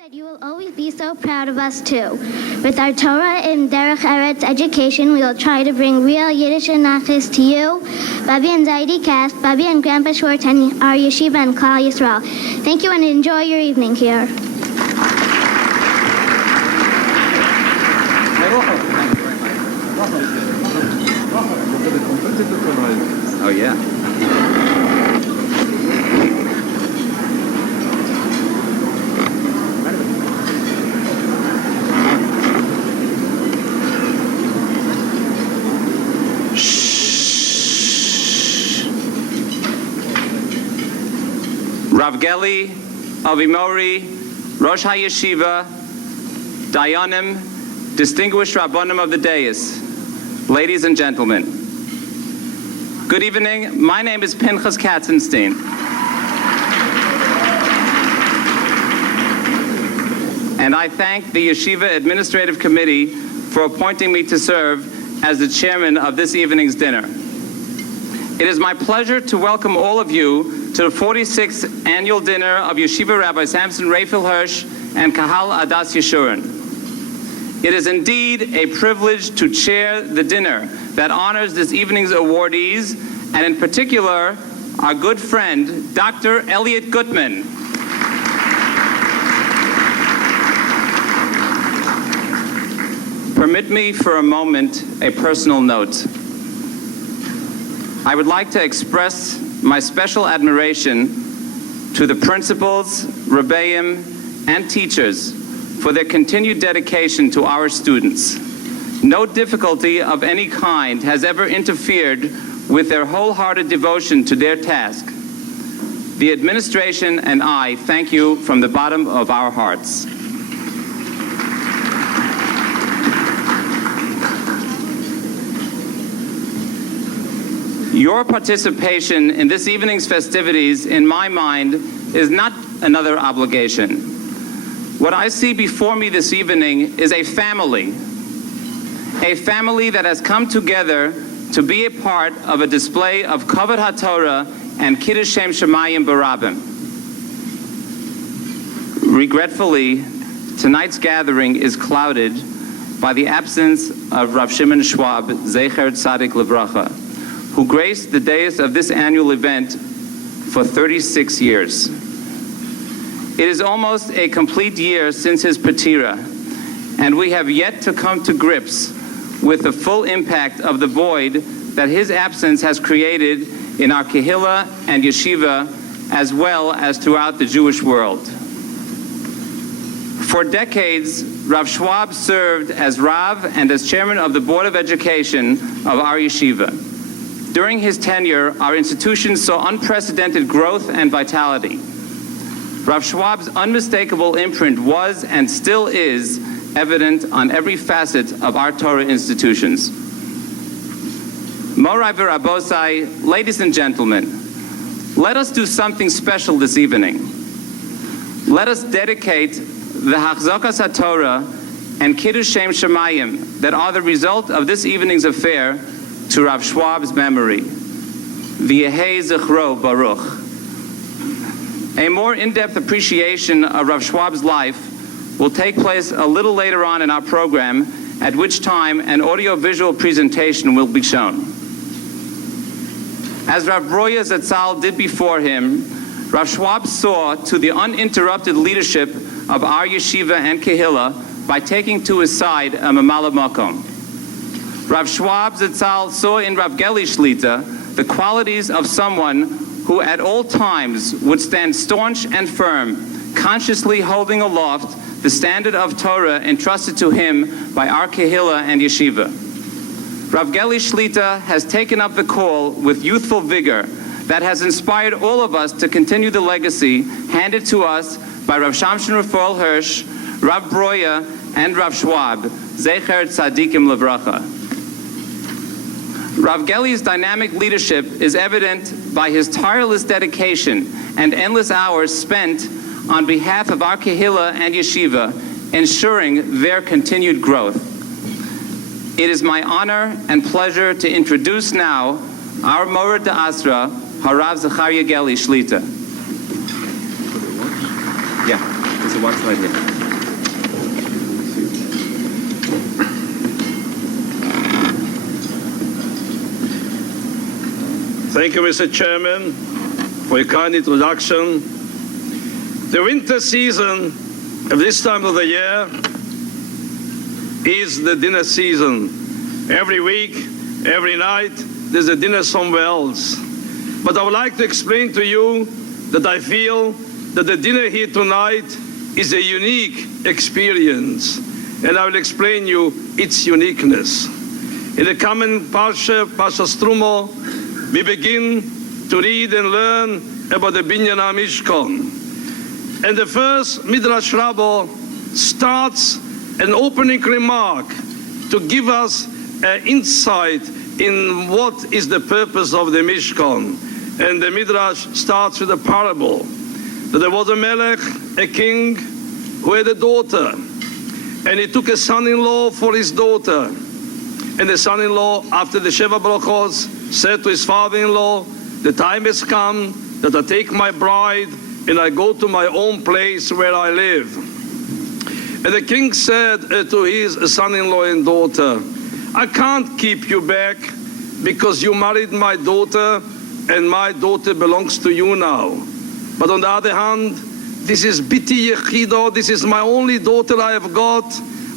that you will always be so proud of us too. With our Torah and Derech Eretz education, we will try to bring real Yiddish and Nachas to you, Babi and Zaidi Cast, Babi and Grandpa Schwartz, and our yeshiva and Klal Yisrael. Thank you and enjoy your evening here. Oh, yeah. Rav Gelley, Avimori, Rosh HaYeshiva, Dayanim, distinguished Rabbanim of the dais, ladies and gentlemen. Good evening. My name is Pinchas Katzenstein. And I thank the Yeshiva Administrative Committee for appointing me to serve as the chairman of this evening's dinner. It is my pleasure to welcome all of you to the 46th annual dinner of Yeshiva Rabbi Samson Hbclch and Kahal Adas Yeshurun. It is indeed a privilege to chair the dinner that honors this evening's awardees, and in particular, our good friend, Dr. Elliot Gutman. Permit me for a moment a personal note. I would like to express my special admiration to the principals, rebbeim, and teachers for their continued dedication to our students. No difficulty of any kind has ever interfered with their wholehearted devotion to their task. The administration and I thank you from the bottom of our hearts. Your participation in this evening's festivities, in my mind, is not another obligation. What I see before me this evening is a family that has come together to be a part of a display of Kavod HaTorah and Kiddush Shem Shemayim Barabim. Regretfully, tonight's gathering is clouded by the absence of Rav Schwab, Zecher Tzadik Livracha, who graced the dais of this annual event for 36 years. It is almost a complete year since his patira, and we have yet to come to grips with the full impact of the void that his absence has created in our kehillah and yeshiva, as well as throughout the Jewish world. For decades, Rav Schwab served as Rav and as chairman of the Board of Education of our yeshiva. During his tenure, our institution saw unprecedented growth and vitality. Rav Schwab's unmistakable imprint was and still is evident on every facet of our Torah institutions. Morai v'Rabosai, ladies and gentlemen, let us do something special this evening. Let us dedicate the Hachzokas HaTorah and Kiddush Shem Shemayim that are the result of this evening's affair to Rav Schwab's memory. V'yehei zichro baruch. A more in-depth appreciation of Rav Schwab's life will take place a little later on in our program, at which time an audio-visual presentation will be shown. As Rav Broya Zatzal did before him, Rav Schwab saw to the uninterrupted leadership of our yeshiva and kehillah by taking to his side a mamala makom. Rav Schwab Zatzal saw in Rav Gelley Shlita the qualities of someone who at all times would stand staunch and firm, consciously holding aloft the standard of Torah entrusted to him by our kehillah and yeshiva. Rav Gelley Shlita has taken up the call with youthful vigor that has inspired all of us to continue the legacy handed to us by Rav Shamshon Raphael Hirsch, Rav Broya, and Rav Schwab, Zecher Tzadikim Livracha. Rav Gelley's dynamic leadership is evident by his tireless dedication and endless hours spent on behalf of our kehillah and yeshiva, ensuring their continued growth. It is my honor and pleasure to introduce now our Mored D'Asra, Harav Zechariah Gelley Shlita. Yeah. So watch right here. Thank you, Mr. Chairman, for your kind introduction. The winter season of this time of the year is the dinner season. Every week, every night, there's a dinner somewhere else. But I would like to explain to you that I feel that the dinner here tonight is a unique experience. And I will explain you its uniqueness. In the coming Parsha, Parshas Trumo, we begin to read and learn about the Binyan HaMishkan. And the first Midrash Rabbah starts an opening remark to give us an insight in what is the purpose of the Mishkan. And the Midrash starts with a parable. That there was a melech, a king, who had a daughter. And he took a son-in-law for his daughter. And the son-in-law, after the Sheva Brachos, said to his father-in-law, the time has come that I take my bride and I go to my own place where I live. And the king said to his son-in-law and daughter, I can't keep you back because you married my daughter and my daughter belongs to you now. But on the other hand, this is Biti Yechido, this is my only daughter I have got.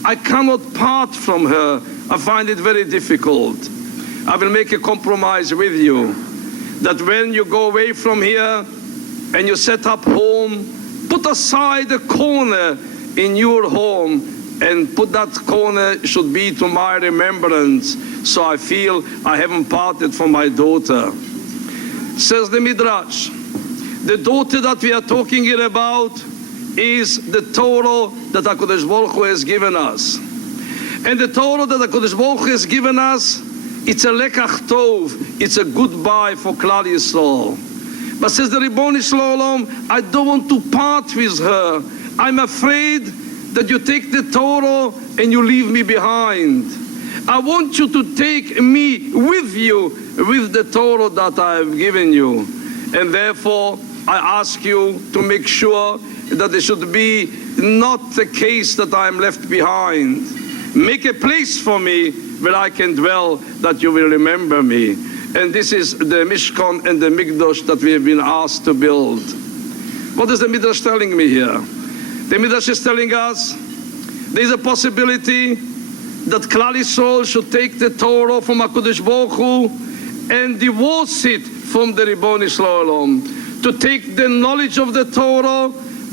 I cannot part from her. I find it very difficult. I will make a compromise with you that when you go away from here and you set up home, put aside a corner in your home and put that corner should be to my remembrance, so I feel I haven't parted from my daughter. Says the Midrash, the daughter that we are talking here about is the Torah that HaKadosh Baruch Hu has given us. And the Torah that HaKadosh Baruch Hu has given us, it's a lekach tov, it's a goodbye for Klal Yisrael. But says the Ribbon Shalom, I don't want to part with her. I'm afraid that you take the Torah and you leave me behind. I want you to take me with you, with the Torah that I have given you. And therefore, I ask you to make sure that there should be not the case that I am left behind. Make a place for me where I can dwell, that you will remember me. And this is the Mishkan and the Mikdash that we have been asked to build. What is the Midrash telling me here? The Midrash is telling us there is a possibility that Klal Yisrael should take the Torah from HaKadosh Baruch Hu and divorce it from the Ribbon Shalom. To take the knowledge of the Torah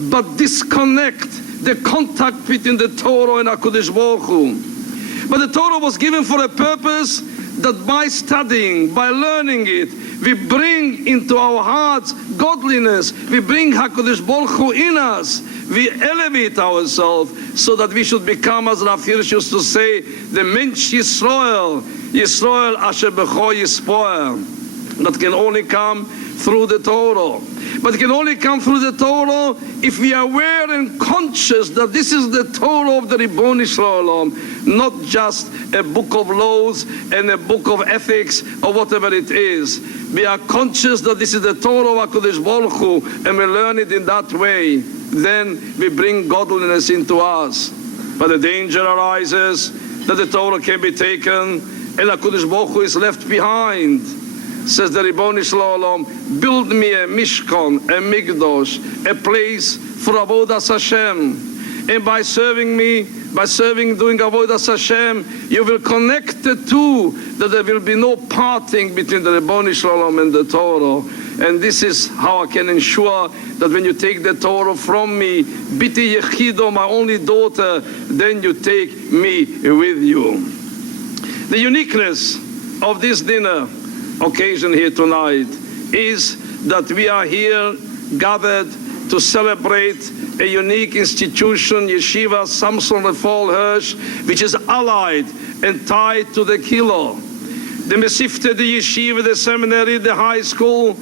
but disconnect the contact between the Torah and HaKadosh Baruch Hu. But the Torah was given for a purpose that by studying, by learning it, we bring into our hearts godliness, we bring HaKadosh Baruch Hu in us, we elevate ourselves so that we should become, as Rav Hirsch used to say, the Mensch Yisrael, Yisrael asher b'cho yispoer. That can only come through the Torah. But it can only come through the Torah if we are aware and conscious that this is the Torah of the Ribbon Shalom, not just a book of laws and a book of ethics or whatever it is. We are conscious that this is the Torah of HaKadosh Baruch Hu, and we learn it in that way. Then we bring godliness into us. But the danger arises that the Torah can be taken and HaKadosh Baruch Hu is left behind. Says the Ribbon Shalom, build me a Mishkan, a Mikdash, a place for Avodas Hashem. And by serving me, doing Avodas Hashem, you will connect the two, that there will be no parting between the Ribbon Shalom and the Torah. And this is how I can ensure that when you take the Torah from me, Biti Yechido, my only daughter, then you take me with you. The uniqueness of this dinner occasion here tonight is that we are here gathered to celebrate a unique institution, Yeshiva Samson Raphael Hirsch, which is allied and tied to the Kilo. The Mesifte, the Yeshiva, the seminary, the high school,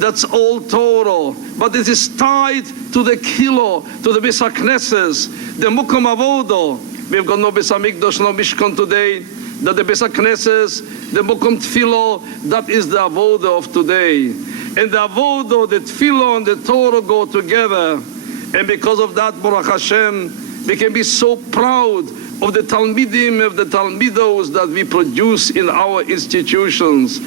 that's all Torah. But it is tied to the Kilo, to the Beis HaKnesses, the Mukom Avodo. We've got no Beis HaMikdash, no Mishkan today. That the Beis HaKnesses, the Mukom Tfilo, that is the Avoda of today. And the Avoda, the Tfilo and the Torah go together. And because of that, Baruch Hashem, we can be so proud of the Talmidim, of the Talmidos that we produce in our institutions.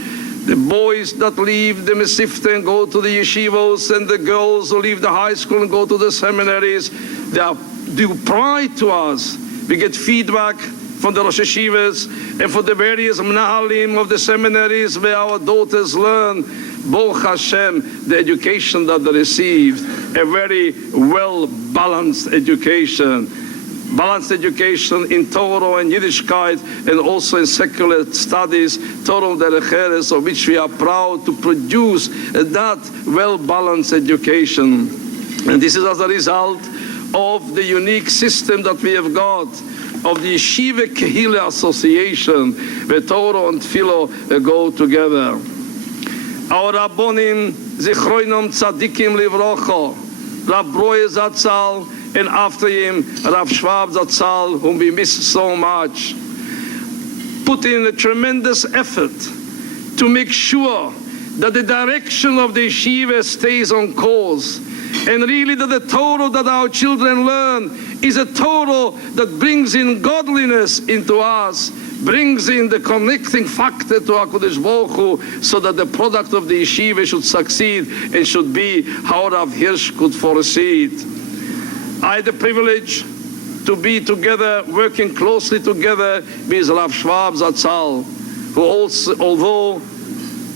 The boys that leave the Mesivta and go to the yeshivos, and the girls who leave the high school and go to the seminaries, they are due pride to us. We get feedback from the Rosh Yeshivas and for the various Mnahalim of the seminaries where our daughters learn, Baruch Hashem, the education that they received, a very well-balanced education. Balanced education in Torah and Yiddishkeit, and also in secular studies, Torah and Derech Eretz, of which we are proud to produce that well-balanced education. And this is as a result of the unique system that we have got, of the Hbclch Association, where Torah and Philo go together. Our Rabbonim, Zichroinom Tzadikim Livrocho, Rav Broye Zatzal, and after him, Rav Schwab Zatzal, whom we miss so much, put in a tremendous effort to make sure that the direction of the yeshiva stays on course, and really that the Torah that our children learn is a Torah that brings in godliness into us, brings in the connecting factor to HaKadosh Baruch Hu, so that the product of the yeshiva should succeed and should be how Rav Hirsch could foresee it. I had the privilege to be together, working closely together with Rav Schwab Zatzal, who also, although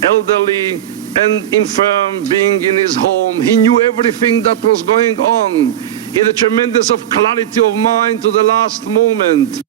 elderly and infirm, being in his home, he knew everything that was going on. He had a tremendous of clarity of mind to the last moment.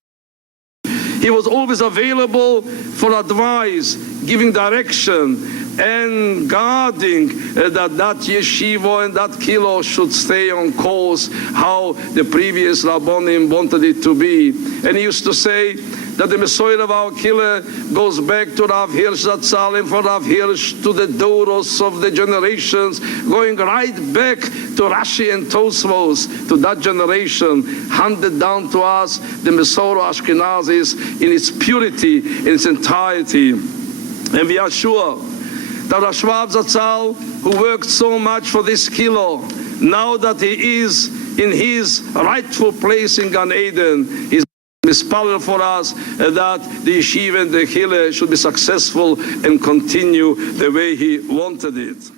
He was always available for advice, giving direction, and guarding that yeshiva and that kilo should stay on course, how the previous Rabbonim wanted it to be. And he used to say that the Messiah of our killer goes back to Rav Hirsch Zatzal, and for Rav Hirsch to the Doros of the generations, going right back to Rashi and Tosfos, to that generation, handed down to us the Messiah Ashkenazis in its purity, in its entirety. And we are sure that Rav Schwab Zatzal, who worked so much for this kilo, now that he is in his rightful place in Gan Eden, is misspelled for us that the yeshiva and the Hbclch should be successful and continue the way he wanted it.